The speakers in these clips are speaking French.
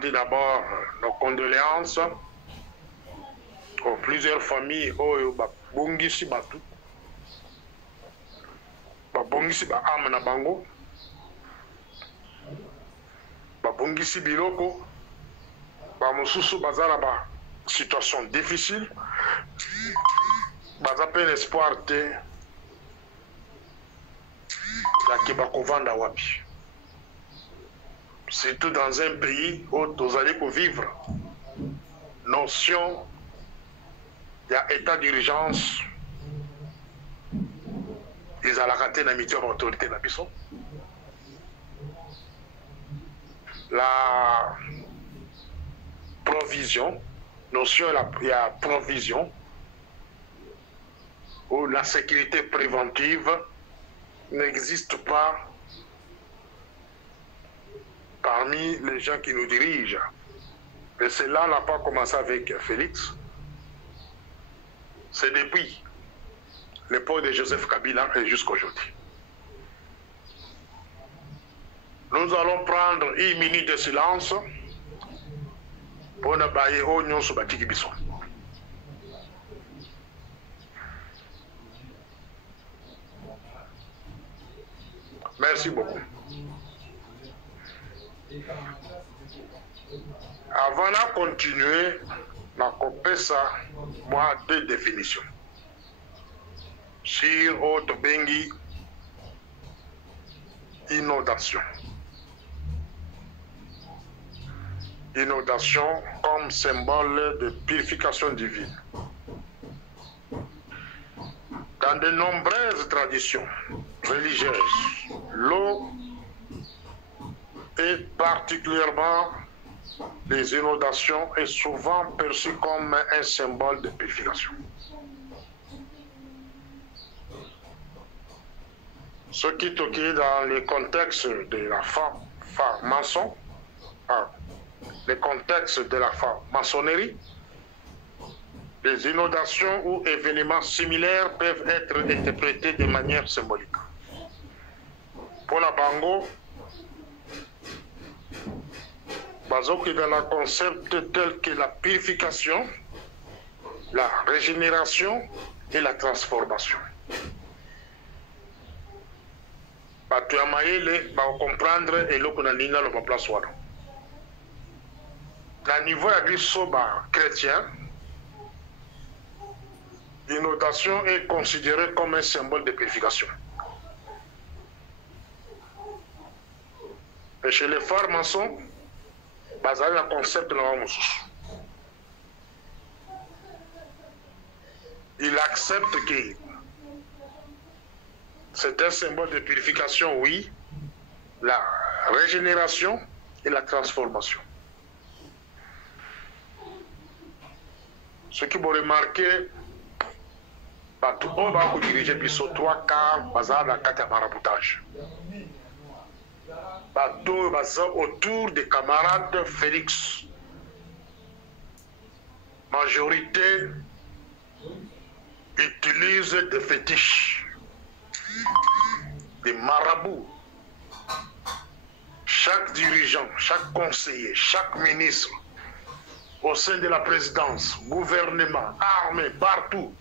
présenter d'abord nos condoléances aux plusieurs familles oyo babongisi batu babongisi ba âme na bango babongisi biloko ba mosusu bazala ba situation difficile baza pe l'espoir te la ke bakovanda wapi. Surtout dans un pays où vous allez vivre notion d'état d'urgence, ils ont raté la mission d'autorité de la mission. La provision, notion il y a provision, où la sécurité préventive n'existe pas parmi les gens qui nous dirigent. Et cela n'a pas commencé avec Félix. C'est depuis l'époque de Joseph Kabila et jusqu'à aujourd'hui. Nous allons prendre une minute de silence pour ne pas y avoir sur Batiki Bisson. Merci beaucoup. Avant de continuer, je vais faire deux définitions. Sur Otobengi, inondation. Inondation comme symbole de purification divine. Dans de nombreuses traditions religieuses, l'eau et particulièrement les inondations est souvent perçue comme un symbole de purification. Ce qui est dans le contexte de la franc-maçon, le contexte de la franc-maçonnerie, les inondations ou événements similaires peuvent être interprétés de manière symbolique. Pour la Bango, basé dans le concept tel que la purification, la régénération et la transformation. Tu as maillé comprendre et le qu'on a ligne dans le place wano. À niveau chrétien, l'inondation est considérée comme un symbole de purification. Et chez les francs-maçons, basé sur le concept de la moussous. Il accepte que c'est un symbole de purification, oui, la régénération et la transformation. Ce qui vous remarquez, tout le monde va diriger plus trois quarts basé dans la carte de maraboutage. Tout basé autour des camarades Félix. Majorité utilise des fétiches, des marabouts. Chaque dirigeant, chaque conseiller, chaque ministre, au sein de la présidence, gouvernement, armée, partout,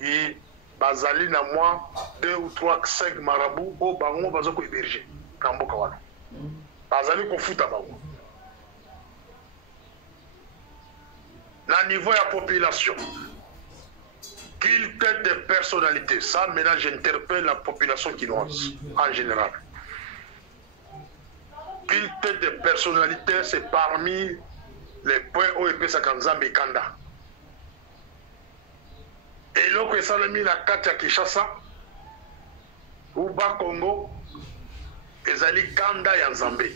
et bazali na moi 2 ou 3, 5 marabouts au bango bazo ko héberger dans mboka wana. Bazali ko futa bango. Na niveau de la population, culte de personnalité, ça maintenant j'interpelle la population quinoise en général. Culte de personnalité, c'est parmi les points où il peut s'akanzambe et kanda. Et là, que ça a mis la carte à Kinshasa, ou bas Congo, ils allaient kanda et Nzambé.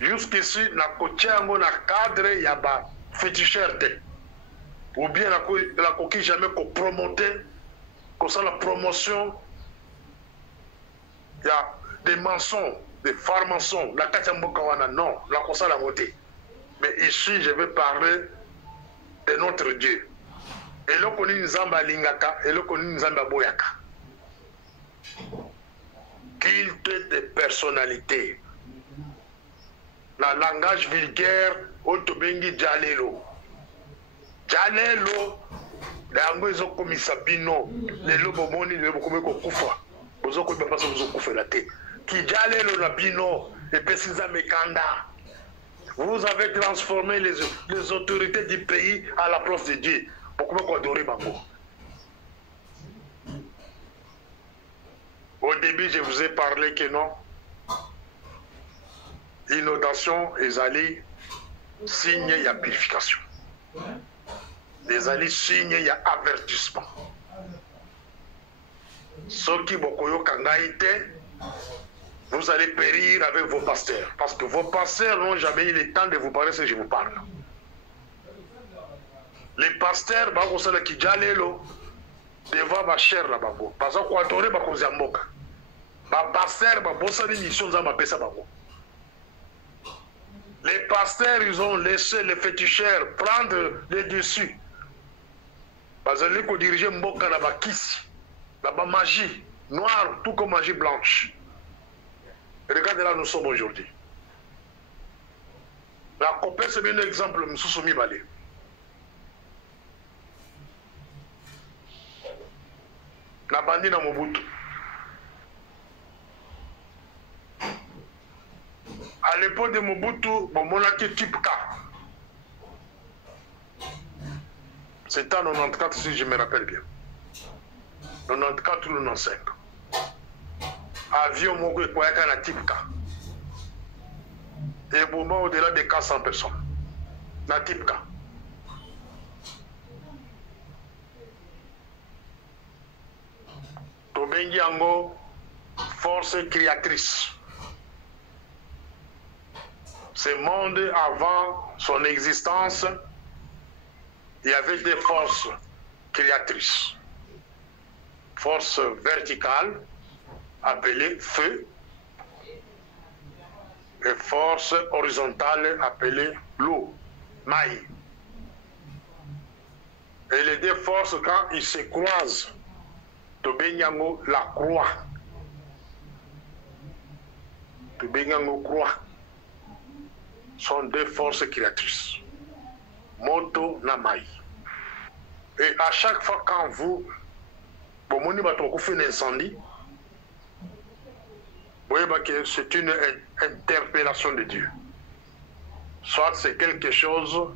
Jusqu'ici, na kotiango na cadre ya ba féticherte. Ou bien la coquille jamais qu'on promoter, comme ça la promotion, il y a des mensonges, des pharmaçons, la carte à non, la cosa la voté. Mais ici, je vais parler de notre Dieu. Et là, on est Nzamba Lingaka, et là, on est Nzamba Boyaka. Culte de personnalité. na langage vulgaire oyo tobengi jalelo. Jalelo yango ezokomisa bino lelo bomoni lelo bokomi kokufa bozokoyeba mpasi bozokufela te kijalelo na bino epesi nzambe kanda. Vous avez transformé les autorités du pays à la place de Dieu. Pourquoi adorer bango? Au début, je vous ai parlé que non. Inondation et allées signe il y a purification. Les allées signe il y a avertissement. Ceux qui bokoyo kangaïté, vous allez périr avec vos pasteurs. Parce que vos pasteurs n'ont jamais eu le temps de vous parler ce que je vous parle. Les pasteurs, bakosala kijalelo, devant ma chère là-bas. Parce que quand on est bakozamboka, ba pasteurs, bakosala mission za mapesa bako. Les pasteurs, ils ont laissé les féticheurs prendre les dessus. Parce que les diriger mboka la bakisi, la magie noire, tout comme magie blanche. Regardez là, nous sommes aujourd'hui. La copée, c'est bien un exemple, M. Soumi Balé. La bandit dans Mobutu. À l'époque de Mobutu, bon, mon acte type K. C'était en 94, si je me rappelle bien. 94 ou 95. Avion moko ekwayaka na type K. Et bon, au-delà de 400 personnes. Na type K. Tobengi yango force créatrice. Ce monde, avant son existence, il y avait des forces créatrices. Force verticale, appelée feu, et force horizontale appelée l'eau, maï. Et les deux forces, quand ils se croisent, Tobenyango la croix. Tobenyango croix sont deux forces créatrices. Moto na maï. Et à chaque fois quand vous, fait un incendie, vous voyez que c'est une interpellation de Dieu. Soit c'est quelque chose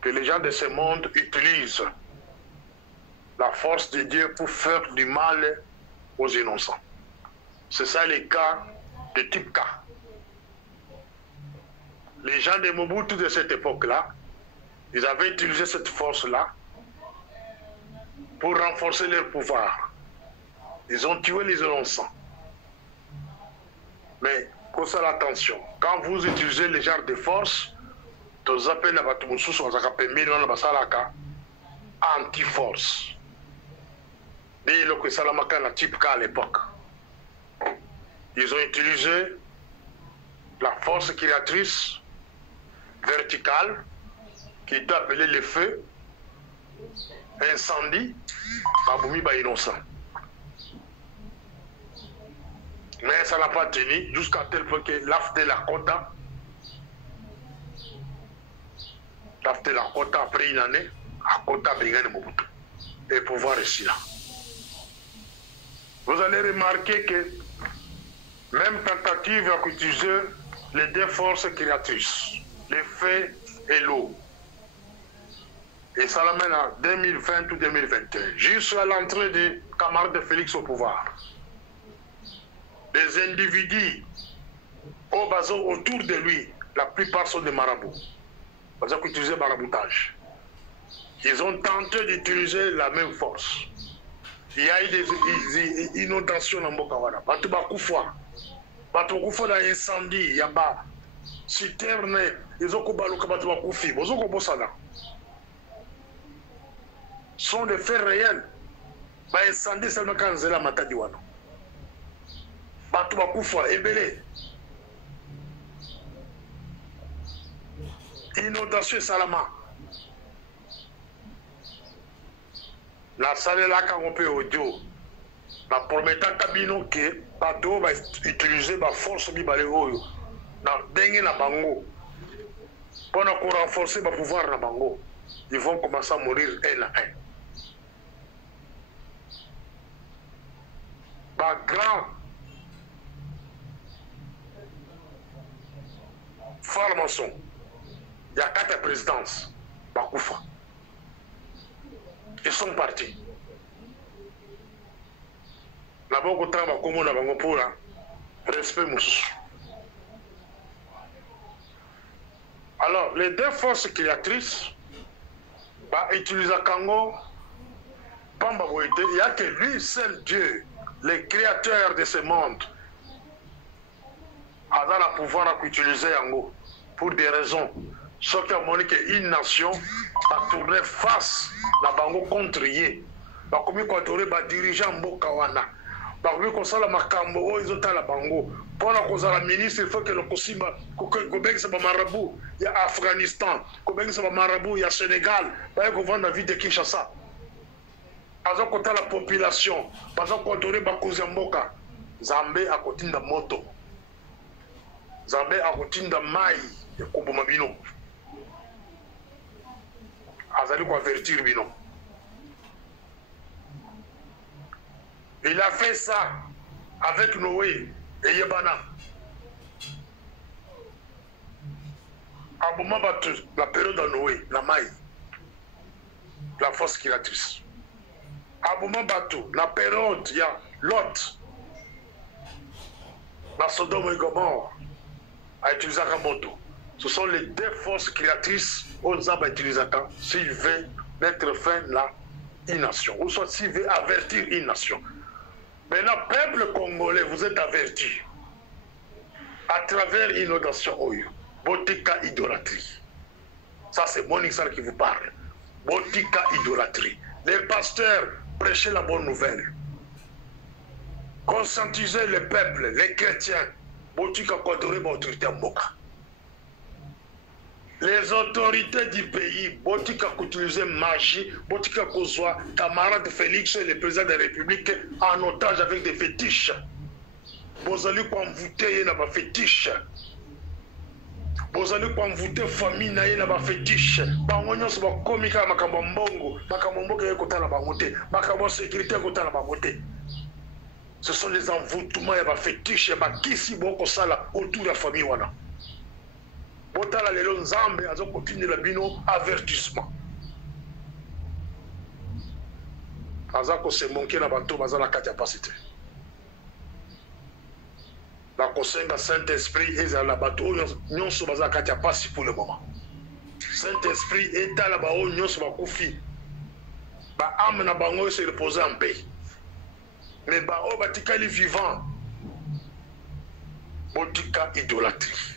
que les gens de ce monde utilisent, la force de Dieu pour faire du mal aux innocents. C'est ça le cas de type K. Les gens de Mobutu de cette époque-là, ils avaient utilisé cette force-là pour renforcer leur pouvoir. Ils ont tué les innocents. Mais, qu'on soit attention, quand vous utilisez les genres de force, vous appelez la Batumusu, on s'appelle anti-force. Dès que Salamaka n'a type K à l'époque, ils ont utilisé la force créatrice verticale, qui est appelée le feu, incendie, Baboumi ba innocent. Mais ça n'a pas tenu jusqu'à tel point que l'AFT la Kota, après une année, à Kota Bengane Mobutu. Et pouvoir ici là. Vous allez remarquer que même tentative à utiliser les deux forces créatrices, le feu et l'eau. Et ça l'amène à 2020 ou 2021, jusqu'à l'entrée des camarades de Félix au pouvoir. Les individus au bazar autour de lui, la plupart sont des marabouts. Parce qu'ils utilisaient le maraboutage. Ils ont tenté d'utiliser la même force. Il y a eu des inondations dans Mbokawana. Batu bakufa. Batu bakufa dans l'incendie. Il y a pas citerne. Ils ont kubaluka batu bakufi. Ils ont kubosana. Sont des faits réels. Ba incendie seulement quand zela matadi wana. Batu bakufa ebele. Inondation salama. La salle là quand on peut audio. La promettant cabino que bateau va utiliser ma force mi balé oyo. ndenge na bango pour renforcer le pouvoir na bango, ils vont commencer à mourir un à un. Ba grand formation, il y a 4 présidences, Bakoufa. Ils sont partis. D'abord, quand on a pour respect moussou. Alors, les 2 forces créatrices utilisent Kango, il n'y a que lui seul Dieu, le créateur de ce monde, a le pouvoir d'utiliser Yango pour des raisons. Ce qui a montré qu'une nation a tourné face à Bango contre Yé. Comme il a dirigeant Mbokawana. Comme il a Makambo, ils ont la Bango. Pour la ministre, il faut que le Kosimba, Kobek c'est marabout, il y a Afghanistan, Kobek c'est marabout, il y a Sénégal, il y a la ville de Kinshasa. Par exemple, quand la population, par exemple, quand on a Kozamboka, Zambé a côté de moto. Zambé a côté de maï, et Kobomabino. Azali ko avertir Bino. Il a fait ça avec Noé et Yebana. À moment la période de Noé, la maille, la force créatrice. À moment bateau, la période, il y a Lot, la Sodome et Gomorre, a utilisé la moto. Ce sont les 2 forces créatrices aux hommes à utiliser s'il veut mettre fin à une nation, ou soit s'il veut avertir une nation. Maintenant, peuple congolais, vous êtes avertis à travers une inondation Oyo, Botika idolâtrie. Ça, c'est Monixal qui vous parle. Botika idolâtrie. Les pasteurs prêchaient la bonne nouvelle. Conscientisez le peuple, les chrétiens. Botika Kodore, autorité Mboka. Les autorités du pays, Botika utilisé magie, Botika Kozwa, camarade Félix, le président de la République, en otage avec des fétiches. Bozali ko envoûter na ba fétiche. Bozali ko envoûter famille na ye na ba fétiche. Bango nyonso ba komika makambo mbongo, makambo mboka ye kotala bango te, makambo sécurité kotala bango te. Ce sont les envoûtements ya ba fétiche, ba kisi boko sala autour de la famille wana. Botala lelo nzambe azo continuer la bino avertissement. Azako se manquer na bato bazala kati capacité. La kosenga Saint-Esprit et la bato nyonso bazala kati capacité pour le moment. Saint-Esprit est à la bao nyonso ba kufi. Ba âme na bango se reposer en paix. Mais ba o batikali vivant. Botika idolâtrie.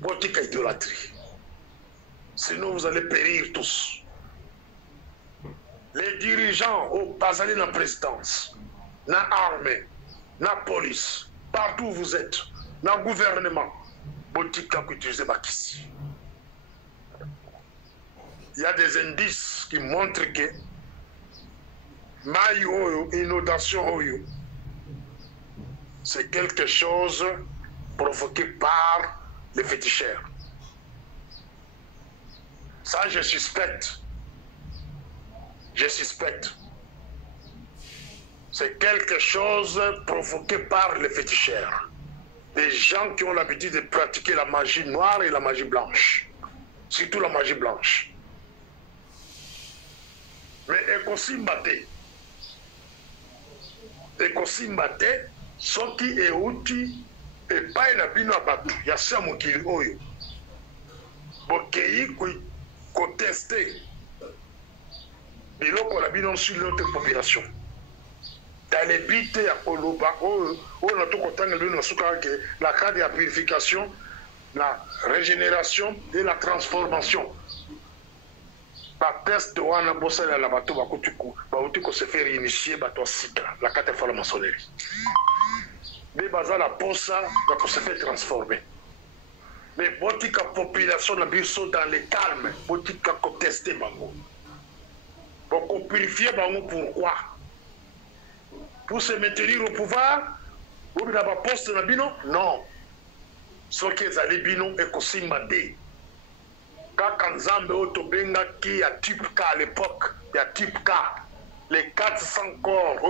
Botika idolâtrie. Sinon vous allez périr tous. Les dirigeants au Bazali na présidence, na armée, na police, partout où vous êtes, na gouvernement, Botika utilisez Bakissi. Il y a des indices qui montrent que Maï Oyo, inondation Oyo, c'est quelque chose provoqué par les féticheurs. Ça, je suspecte. Je suspecte. C'est quelque chose provoqué par les féticheurs. Des gens qui ont l'habitude de pratiquer la magie noire et la magie blanche. Surtout la magie blanche. Mais Ekosimbate, soki euti epai na bino abatu ya sa mokili oyo. Bokei contester biloko na bino sur notre population. Dans les bites ya koloba oyo na to kotanga bino suka ke la cadre de purification, la régénération et la transformation. Ba test wana bosala la bato bakutuku ba utiko se faire initier bato sika la carte de la maçonnerie. Mais baza la posa ba se faire transformer. Mais botika population na biso dans le calme, botika contester bango. Pour purifier bango, pourquoi? Pour se maintenir au pouvoir, Ou bien ba poste na bino? Non. Ce qui est allé bino et kosimba te. Kaka Nzambe otobenga qui a type K à l'époque, il y a type K. Les 400 corps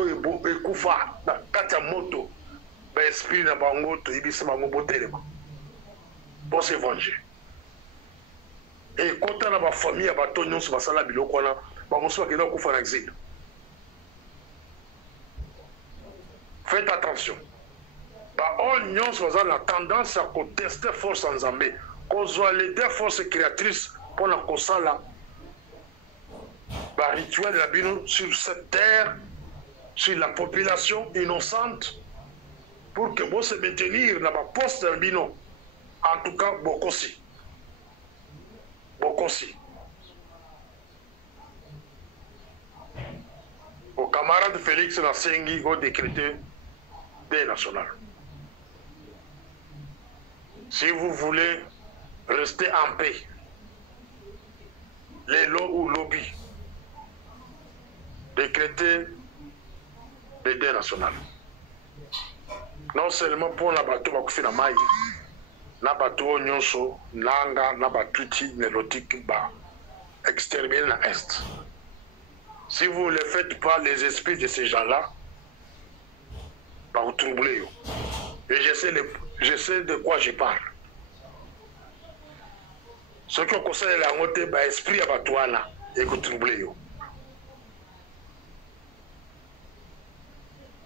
et koufa na kati ya moto. Ba esprit na bango to ibisa bango botelema. Pour se venger. Et quand on a ma famille à bateau nyonso basala biloko wana bango so bakenda kufa na exil. Faites attention. On a tendance à contester force en Zambie. Qu'on soit les deux forces créatrices pour la consala. Rituel de la bino sur cette terre, sur la population innocente, pour que vous se maintenir dans la poste de la bino. En tout cas, beaucoup aussi. Beaucoup aussi. Aux camarades Félix Nassengi ont décrété des nationales. Si vous voulez rester en paix, les lots ou lobbies, décrétez les dés nationales. Non seulement pour la bateau bakufi na mai, na bateau nyonso, nanga, na batuti, nélotique, ba, exterminer na Est. Si vous ne faites pas les esprits de ces gens-là, bah vous troublez. Et je sais de quoi je parle. Ceux qui ont conseillé la montée, bah esprit à Batouana et que troublez.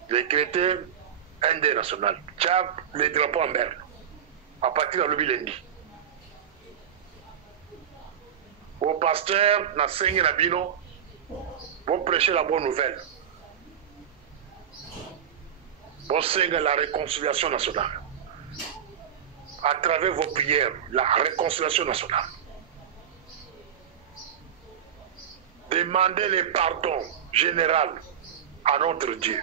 Les chrétiens internationaux, Tchad, les drapeaux en berne, à partir de lundi. Au pasteur, na sengi na bino, vous prêchez la bonne nouvelle. Vous singez la réconciliation nationale. À travers vos prières, la réconciliation nationale. Demandez le pardon général à notre Dieu.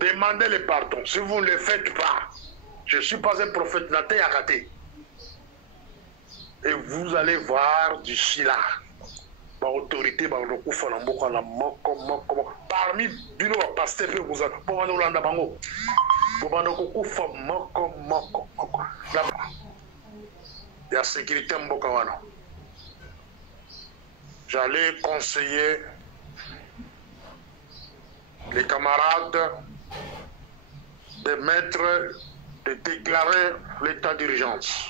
Demandez le pardon. Si vous ne le faites pas, je ne suis pas un prophète, et vous allez voir d'ici là, l'autorité, parmi bino pasteur, vous allez la sécurité mbokawana. J'allais conseiller les camarades de déclarer l'état d'urgence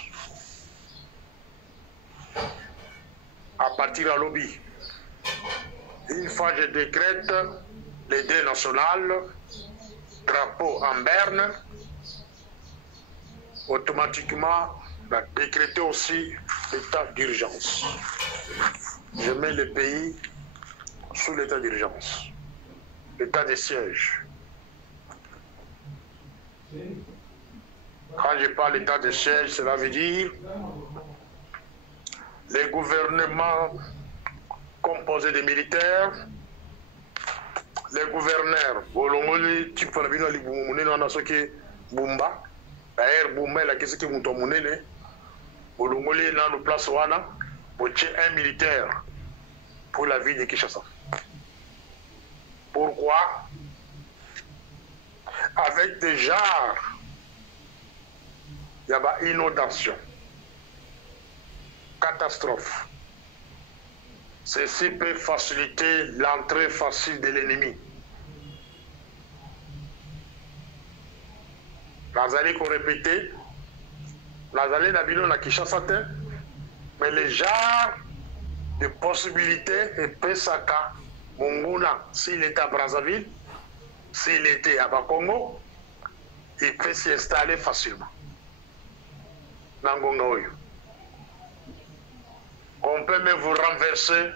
à partir de lobby. Une fois que je décrète les dés nationales, drapeau en berne, automatiquement, va décréter aussi l'état d'urgence. Je mets le pays sous l'état d'urgence, l'état de siège. Quand je parle d'état de siège, cela veut dire les gouvernements composés de militaires, les gouverneurs, Bolongoli, type de la vie, Bumba, d'ailleurs, Bumba, la question qui est monnaie, Bolongoli, dans le place Wana, un militaire pour la vie de Kinshasa. Pourquoi? Avec des genres, il y a une inondation, catastrophe. Ceci peut faciliter l'entrée facile de l'ennemi. Nazali qu'on répétait, Nazali Nabino na Kinshasa, mais les genres de possibilités et Pesaka, Monguna, s'il était à Brazzaville, s'il était à Bakongo, il peut s'y installer facilement. Nangonga Oyo. On peut même vous renverser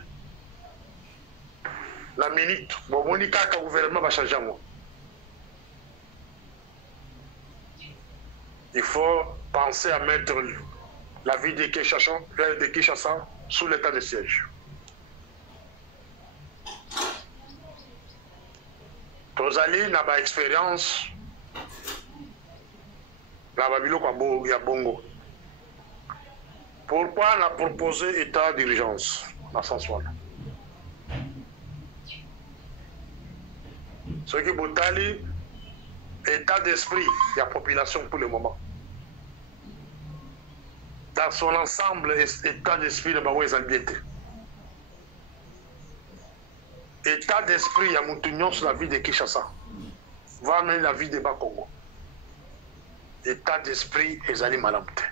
la minute. Bon, on dit que le gouvernement va changer. Il faut penser à mettre la vie de Kinshasa sous l'état de siège. Tozali n'a pas expérience. La Babylone il y a Bongo. Pourquoi on a proposé état d'urgence dans ce sens-là? Ce qui Boutali, état d'esprit de la population pour le moment. Dans son ensemble, état d'esprit de Baoué Zalbiete. État d'esprit, il y a Moutounion sur la vie de Kinshasa. Va amener la vie de Bas-Congo. État d'esprit, et Zali Malamte.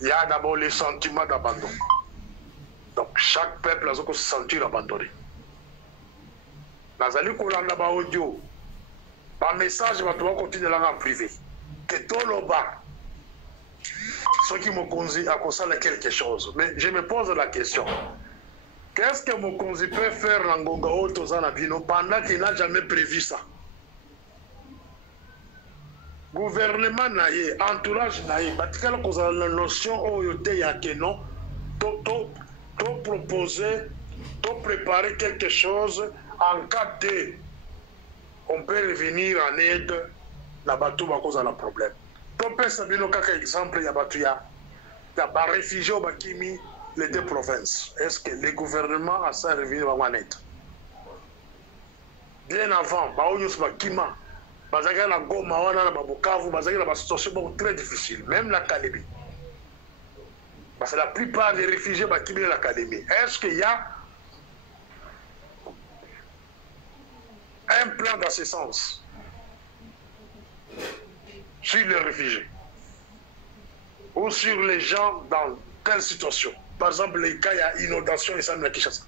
Il y a d'abord le sentiment d'abandon. Donc chaque peuple a se sentir abandonné. Nazali Kolanda ba audio, ba message va pouvoir continuer en privé. Que tout le bas, ceux qui me conduisent à constater quelque chose. Mais je me pose la question. Qu'est-ce que Mokonzi peut faire dans Ngonga Otozanabino pendant qu'il n'a jamais prévu ça? Gouvernement naïe, entourage naïe, parce que la notion oyote yakeno, to proposer, to préparer quelque chose en cas de, on peut revenir en aide na batu ba cause la problème. To pesa bino kaka exemple ya batu ya ba réfugiés ba kimi les deux provinces. Est-ce que le gouvernement a ça revenir en aide? Bien avant, ba onyus ba kima Bazaka la Goma, wana na Bukavu, bazaka la situation très difficile, même l'académie. Parce que la plupart des réfugiés qui viennent à l'académie. Est-ce qu'il y a un plan dans ce sens sur les réfugiés ou sur les gens dans telle situation? Par exemple, les cas, il y a inondation et ça me l'a Kinshasa.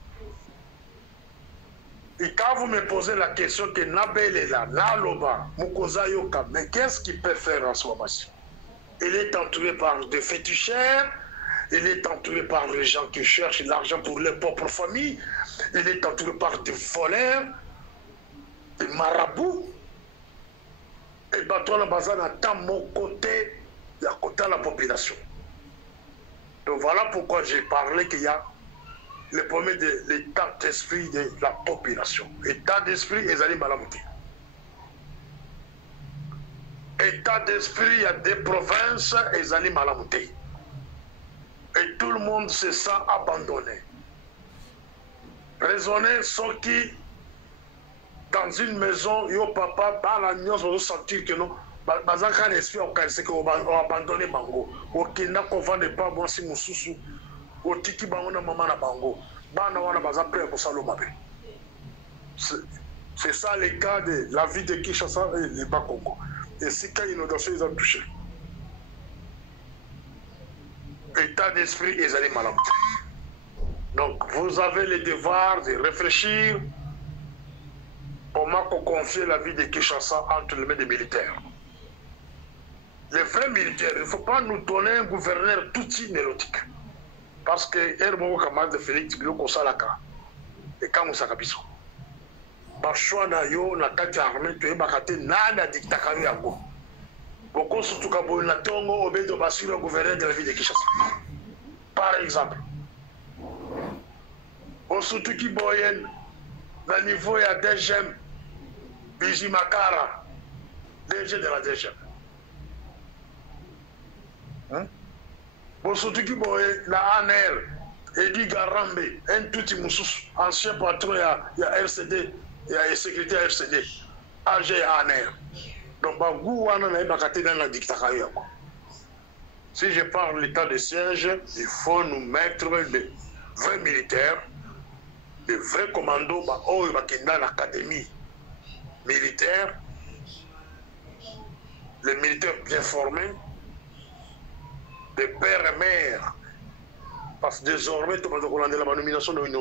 Et quand vous me posez la question que Nabel est là, Naloba, Mukoza Yoka, mais qu'est-ce qu'il peut faire en ce moment-ci? Il est entouré par des féticheurs, il est entouré par les gens qui cherchent l'argent pour leur propre famille, il est entouré par des voleurs, des marabouts, et Batola Bazan attend mon côté, à côté de la population. Donc voilà pourquoi j'ai parlé qu'il y a le problème de l'état d'esprit de la population. État d'esprit, ils allaient malamouter. État d'esprit, il y a des provinces, ils allaient malamouter. Et tout le monde se sent abandonné. Raisonner, ceux qui, dans une maison, yo papa, dans la nuit, on va sentir que non, bazaka l'esprit, on va abandonner Bango. Au Kenya, qu'on ne vende pas, bon, si Moussoussou. Otiki bangona mama na bango bana wana baza prêt pour saloma be. C'est ça le cas de la vie de Kinshasa et le Bas-Congo. Et si quand inondation ils ont touché, état d'esprit ils allaient malade. Donc vous avez le devoir de réfléchir comment confier la vie de Kinshasa entre les mains des militaires. Les vrais militaires, il ne faut pas nous donner un gouverneur tout nélotique. Parce que Hermo Kamad de Félix Biloko Salaka et Kamusaka Biso. Bachwa na yo na kati armée tu ebakate nana dictateur yango. Boko surtout kabo na tongo obedo basiro gouverneur de la ville de Kinshasa. Par exemple. Au surtout qui boyen na niveau ya DGM Biji Makara DG de la DGM. Hein? Bon, surtout qui la ANR, Edi Garambe, un tout moussous, ancien patron, il y a RCD, il y a sécurité RCD, AG et ANR. Donc, si je parle de l'état de siège, il faut nous mettre des vrais militaires, des vrais commandos, dans l'académie militaire, les militaires bien formés, des pères et mères, parce que désormais, tout le monde a la nomination de l'Union.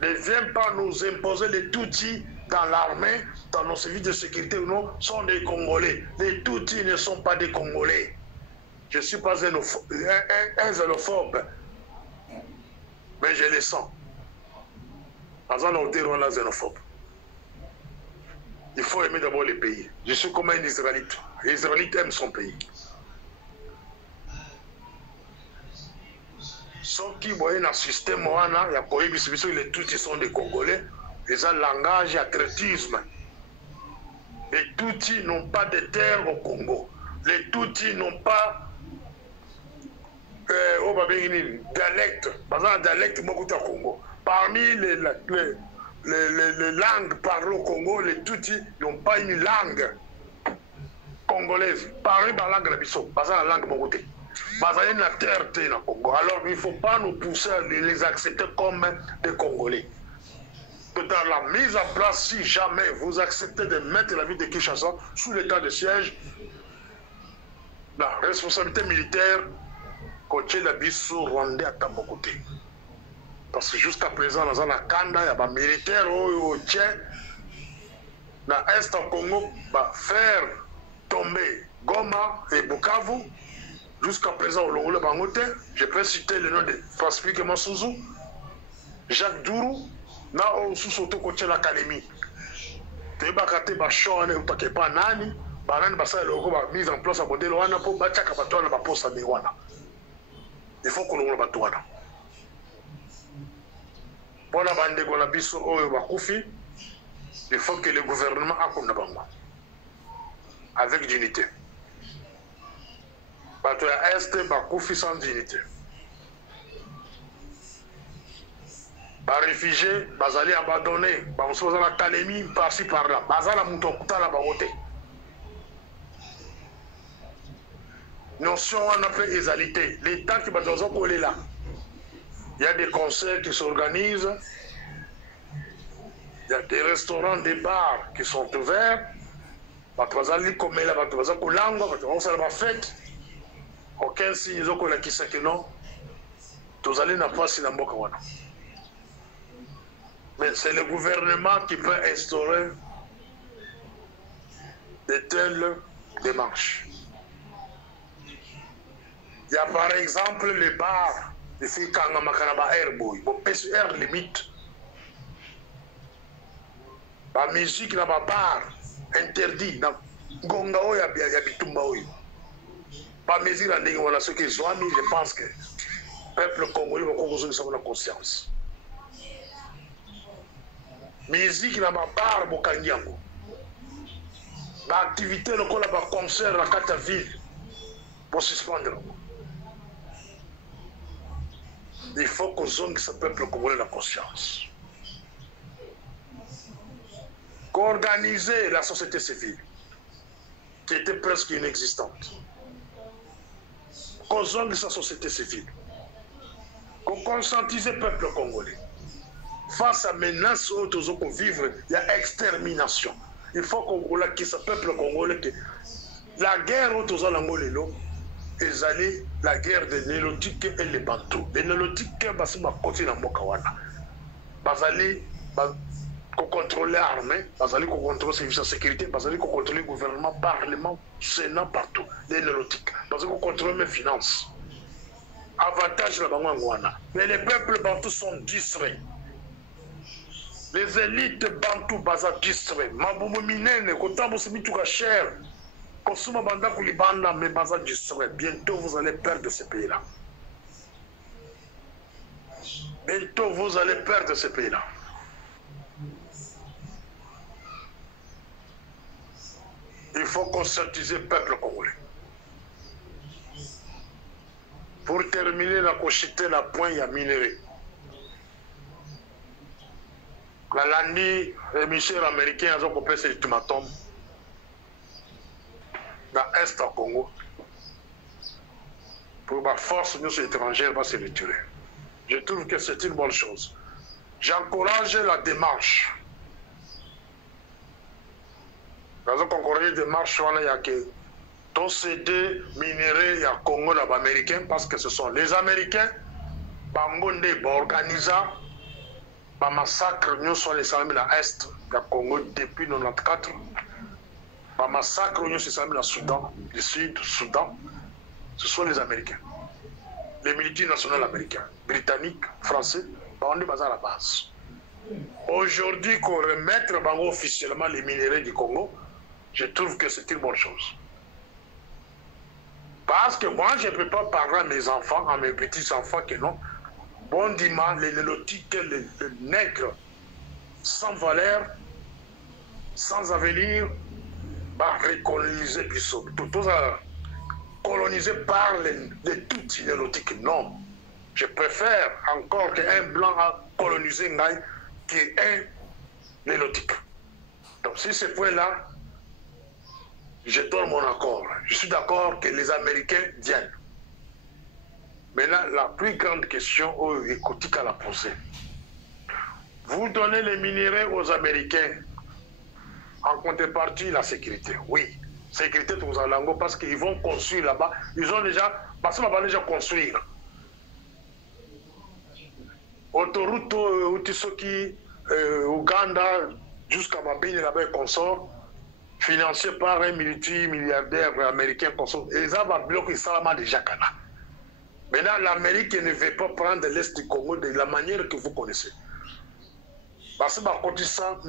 Ne viens pas nous imposer les Tutsis dans l'armée, dans nos services de sécurité ou non, sont des Congolais. Les Tutsis ne sont pas des Congolais. Je ne suis pas un xénophobe, mais je le sens. Parce qu'on a xénophobe. Il faut aimer d'abord les pays. Je suis comme un Israélite. L'Israélite aime son pays. Ceux qui voient dans le système, les Tutsis sont des Congolais, ils ont un langage et traitisme. Les Tutsis n'ont pas de terre au Congo. Les Tutsis n'ont pas dialecte. Par exemple, dialecte, beaucoup au Congo. Parmi les langues parlées au Congo, les Tutsis n'ont pas une langue congolaise. Parlez par la langue de Bissau, pas la langue Mogoté. Pas la terre dans le Congo. Alors il ne faut pas nous pousser à les accepter comme des Congolais. Dans la mise en place, si jamais vous acceptez de mettre la ville de Kinshasa sous l'état de siège, la responsabilité militaire, côté la Bissau rwandais à Tambokoté. Parce que jusqu'à présent, dans la Kanda, il y a des militaires au Tchè, dans l'Est au Congo, faire tomber Goma et Bukavu. Jusqu'à présent, au Longole Bangote, je peux citer le nom de Pacifique Massouzou, Jacques Dourou, na au sous-soto côté l'académie. Tu es bakate bachon ne utake pas nani, banani basa le ko mise en place à modèle wana pour bataka batwana ba posa de wana. Il faut que l'on batwana. Bona bande ko na biso oyo bakufi, il faut que le gouvernement akonda bango avec dignité. Bato ya Est bakufi sans dignité. Les réfugiés, bazali abandonnés, bamuso bazala Kalemi par-ci par-là, bazala mutokuta la barote. Notion on appelle égalité. L'État qui va coller là. Il y a des concerts qui s'organisent, il y a des restaurants, des bars qui sont ouverts. Bazali comme là, bazali kolangwa, bazali ba fête. Aucun signe zoko la kisaki non. Tozali na pasi na mboka wana. Mais c'est le gouvernement qui peut instaurer de telles démarches. Il y a par exemple les bars, les filles Kanga Makanaba Airboy, bon PCR limite. La musique n'a pas bar interdit, na Gonga Oya Bitumba Oyo. Pas mesure à l'église, voilà ce qu'ils ont mis, je pense que le peuple congolais va construire sa conscience. Musique na babar bokangiango. Ba activité le kola ba concert na kata ville. Pour suspendre. Il faut qu'on zongue ce peuple congolais la conscience. Qu'organiser la société civile qui était presque inexistante. Qu'on zongue sa société civile. Qu'on conscientise le peuple congolais. Face à menace autour qu'on vivre, il y a extermination. Il faut qu'on ait ce peuple congolais que la guerre autour de l'Angolé, est la guerre des Nélotiques et les Bantous. Les Nélotiques, c'est ma côté dans Mokawana. Basali, qu'on contrôle l'armée, basali qu'on contrôle le service de sécurité, basali qu'on contrôle le gouvernement, parlement, sénat, partout. Les Nélotiques, basali qu'on contrôle mes finances. Avantage la Bangwana. Mais les peuples Bantous sont distraits. Les élites Bantou baza distraits. Maboumou minene, kotambo semituka cher. Kosuma banda kulibanda, mais baza distraits. Bientôt vous allez perdre ce pays-là. Bientôt vous allez perdre ce pays-là. Il faut conscientiser le peuple congolais. Pour terminer, la cochité, la pointe, il y a minéré. La landi, les missions américains ont coupé ces ultimatums dans l'Est au Congo. Pour la force étrangère va se retirer. Je trouve que c'est une bonne chose. J'encourage la démarche. Dans une concurrence de démarche, il y a que tous ces deux minéraux, il y a Congo et Américains, parce que ce sont les Américains, Bangonde, organisant. Les massacres, nous sommes les Samis à l'Est du Congo depuis 1994. Les massacres, nous sommes au Soudan, le Sud, Soudan. Ce sont les Américains. Les militaires nationaux américains, britanniques, français, on est basé à la base. Aujourd'hui, qu'on remette officiellement les minéraux du Congo, je trouve que c'est une bonne chose. Parce que moi, je ne peux pas parler à mes enfants, à mes petits-enfants que non. Bon dimanche, les nélotiques, les nègres, sans valeur, sans avenir, bah, recoloniser Bissau. Tout colonisé par les tout nélotiques. Non. Je préfère encore qu'un blanc a colonisé Ngaï qu'un l'élotique. Donc, sur ce point-là, je donne mon accord. Je suis d'accord que les Américains viennent. Maintenant, la plus grande question, écoutez qu'à la poser. Vous donnez les minéraux aux Américains, en contrepartie, la sécurité. Oui, sécurité tous en langue parce qu'ils vont construire là-bas. Ils ont déjà, parce qu'on va déjà construire. Autoroute Utisoki, Ouganda, jusqu'à Mabini, là-bas, consort, financé par un multimilliardaire américain consort. Et ça va bloquer ça déjà Kana. Maintenant, l'Amérique ne veut pas prendre l'Est du Congo de la manière que vous connaissez. Parce que quand ils sont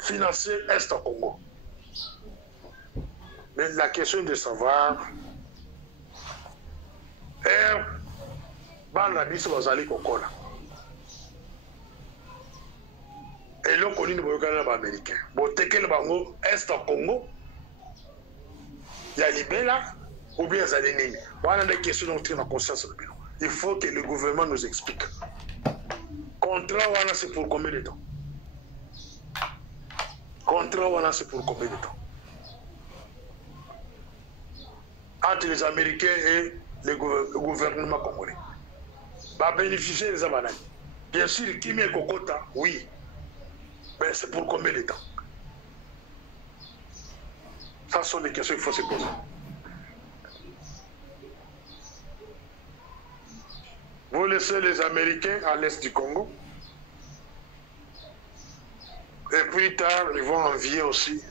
financer l'Est du Congo. Mais la question de savoir, la bise bazali kokola. Et là, on dit que les Américains. Bon, t'es que le bango Est du Congo, il y a Libéla. Ou bien ça l'énigme. Voilà des questions dont on a conscience. Il faut que le gouvernement nous explique. Contrat, voilà, c'est pour combien de temps? Contrat, voilà, c'est pour combien de temps? Entre les Américains et le gouvernement congolais. Va bénéficier des Américains. Bien sûr, qui met Kokota, oui. Mais c'est pour combien de temps? Ça sont des questions qu'il faut se poser. Vous laissez les Américains à l'est du Congo. Et plus tard, ils vont envier aussi.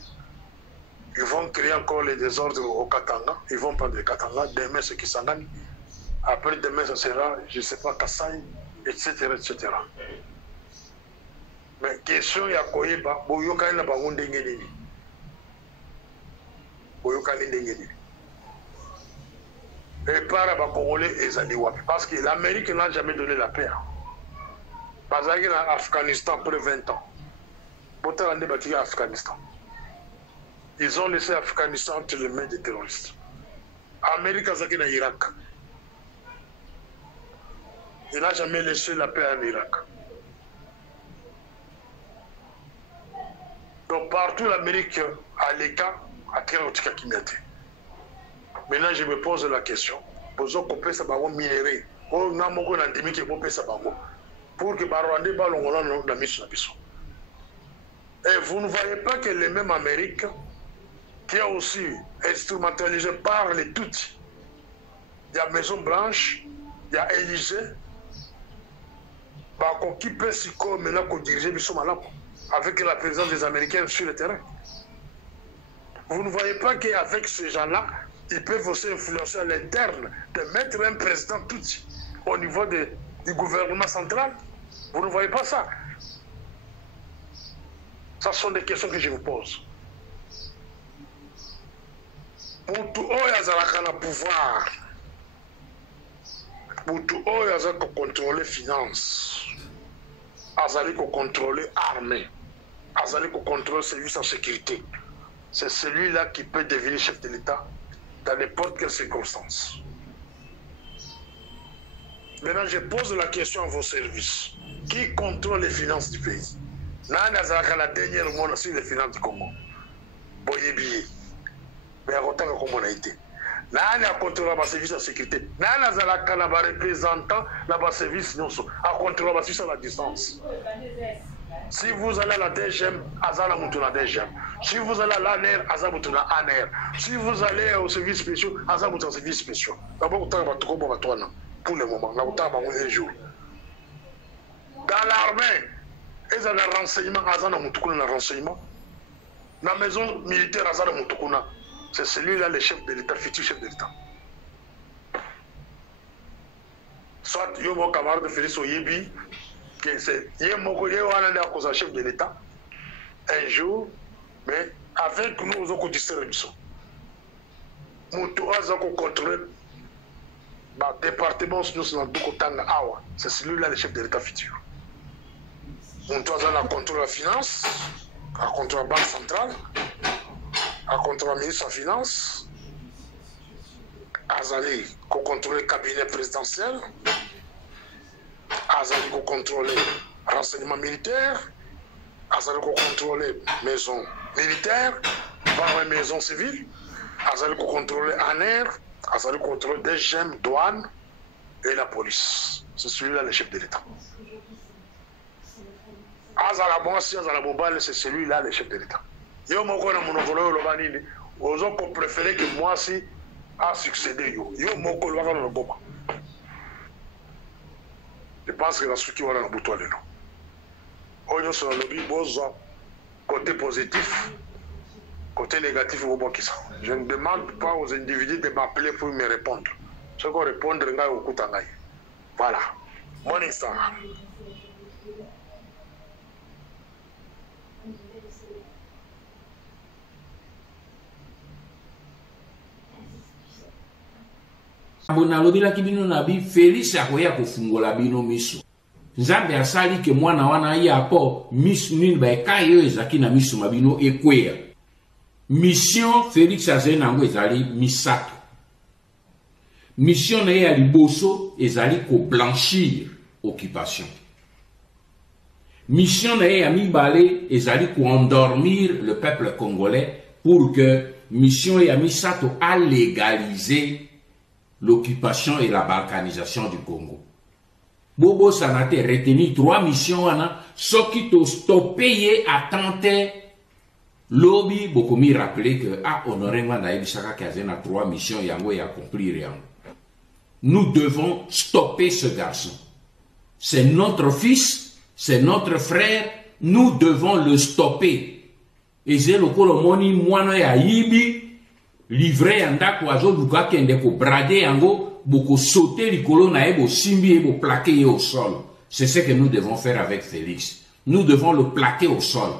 Ils vont créer encore les désordres au Katanga. Ils vont prendre le Katanga. Demain, c'est Kisangani. Après, demain, ça sera, je ne sais pas, Kassai, etc., etc. Mais question, il y a quoi? Boyokani na bango ndenge nini. Boyokani ndenge nini. Et par les Congolais et les Wapi. Parce que l'Amérique n'a jamais donné la paix. Parce qu'il y a l'Afghanistan pour 20 ans. Pourtant, on a débattu l'Afghanistan. Ils ont laissé l'Afghanistan entre les mains des terroristes. L'Amérique a été en Irak. Il n'a jamais laissé la paix en Irak. Donc partout l'Amérique a l'écart à Kérotika Kimiate. Maintenant, je me pose la question. Pour que minéré, pour que et vous ne voyez pas que les mêmes Amériques qui est aussi instrumentalisé par les Tutsis. Il y a Maison Blanche, il y a Élysée, qui peut s'y maintenant diriger avec la présence des Américains sur le terrain. Vous ne voyez pas qu'avec ces gens-là, ils peuvent aussi influencer à l'interne de mettre un président Tutsi au niveau du gouvernement central. Vous ne voyez pas ça? Ce sont des questions que je vous pose. Pour tout le pouvoir, pour tout le contrôler finances, azali contrôler armée, azali contrôler service en sécurité. C'est celui-là qui peut devenir chef de l'État dans n'importe quelle circonstance. Maintenant, je pose la question à vos services. Qui contrôle les finances du pays? Nani azalaka la dernière monde sur les finances du Congo? Boyebi. Mais autant que comme on a été. Nani a contrôlé le service de sécurité? Nani azalaka la représentant le service non a contrôlé le service à la distance. Si vous allez à la DGM, azala mutuna DGM. Si vous allez à l'ANR, azala mutuna ANR. Si vous allez au service spécial, azala mutuna service spécial. D'abord, vous avez pour le moment, là, vous avez un jour. Dans l'armée, ils ont le renseignement, azala mutukuna le renseignement. Dans la maison militaire, azala mutukuna. C'est celui-là, le chef de l'État, futur chef de l'État. Soit, il y a mon camarade Félix Oyebi, c'est un chef de l'État un jour, mais avec nous, nous avons distribution. Nous avons contrôlé le département, c'est celui-là le chef de l'État futur. Nous avons contrôlé la finance, à contrôler la banque centrale, à contrôler le ministre de la Finance, à contrôler le cabinet présidentiel, à contrôler le renseignement militaire, azali contrôler maison militaire par les maisons civiles, azali contrôler ANER, azali contrôler DGM, douane et la police. C'est celui-là le chef de l'État. Azala Bonsi, Azala Bobal, c'est celui-là le chef de l'État. Yo moko na monokolo lo banini, ozo ko préférer que moi si a succédé yo. Yo moko lo bakana boma. Je pense que la structure wana na buto lelo. Oyo so lobi bozo côté positif, côté négatif au bokisa. Je ne demande pas aux individus de m'appeler pour me répondre. Ce qu'on répondre ngai okuta ngai. Voilà. Morning Star. Nalobelaki bino na bi Félix akoya kofungola bino miso. Nzambe asali ke mwana wana ya po miso nini ba ekayo ezaki na miso mabino ekweya. Mission Félix azena ngo ezali misato. Mission na ya liboso ezali ko blanchir occupation. Mission na ya mibale ezali ko endormir le peuple congolais pour que mission ya misato a légaliser l'occupation et la balkanisation du Congo. Bobo Sanate retenu 3 missions wana, soki to stoppé à tenter lobby bokomi rappeler que honoré nganda ebisaka kazena 3 missions yango et accomplir yango. Nous devons stopper ce garçon. C'est notre fils, c'est notre frère, nous devons le stopper. Et c'est le kolomoni mwana ya yibi livré andako azo luka kende ko brader yango boko sauter likolo na ebo simbi ebo plaquer au sol. C'est ce que nous devons faire avec Félix. Nous devons le plaquer au sol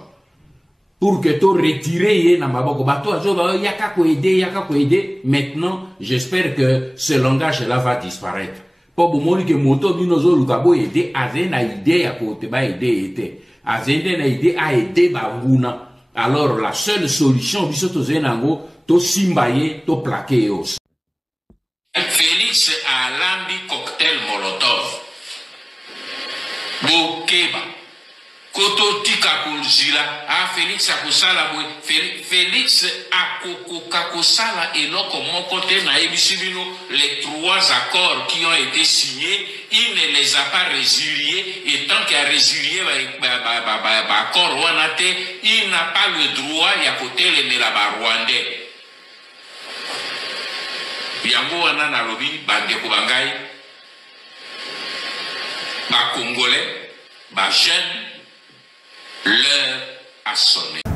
pour que to retirer na maboko bato azo ba yaka ko aider. Maintenant, j'espère que ce langage là va disparaître. Po bomoni ke moto bino zo luka bo aider azena idée ya ko te ba aider ete. Azende na idée a aider ba nguna. Alors la seule solution biso to zenango to simbaye, to plaqué aussi. Félix a lambi cocktail Molotov. Bokeba. Koto tika kulzila. Félix a kosala boy. Félix a kosala eloko mokote na ebisibino les 3 accords qui ont été signés. Il ne les a pas résiliés. Et tant qu'il a résilié accord wanate, il n'a pas le droit ya kote le la Rwandais. Yango wana na lobi bandeko bangai ba congolais ba jeune l'heure a sonné.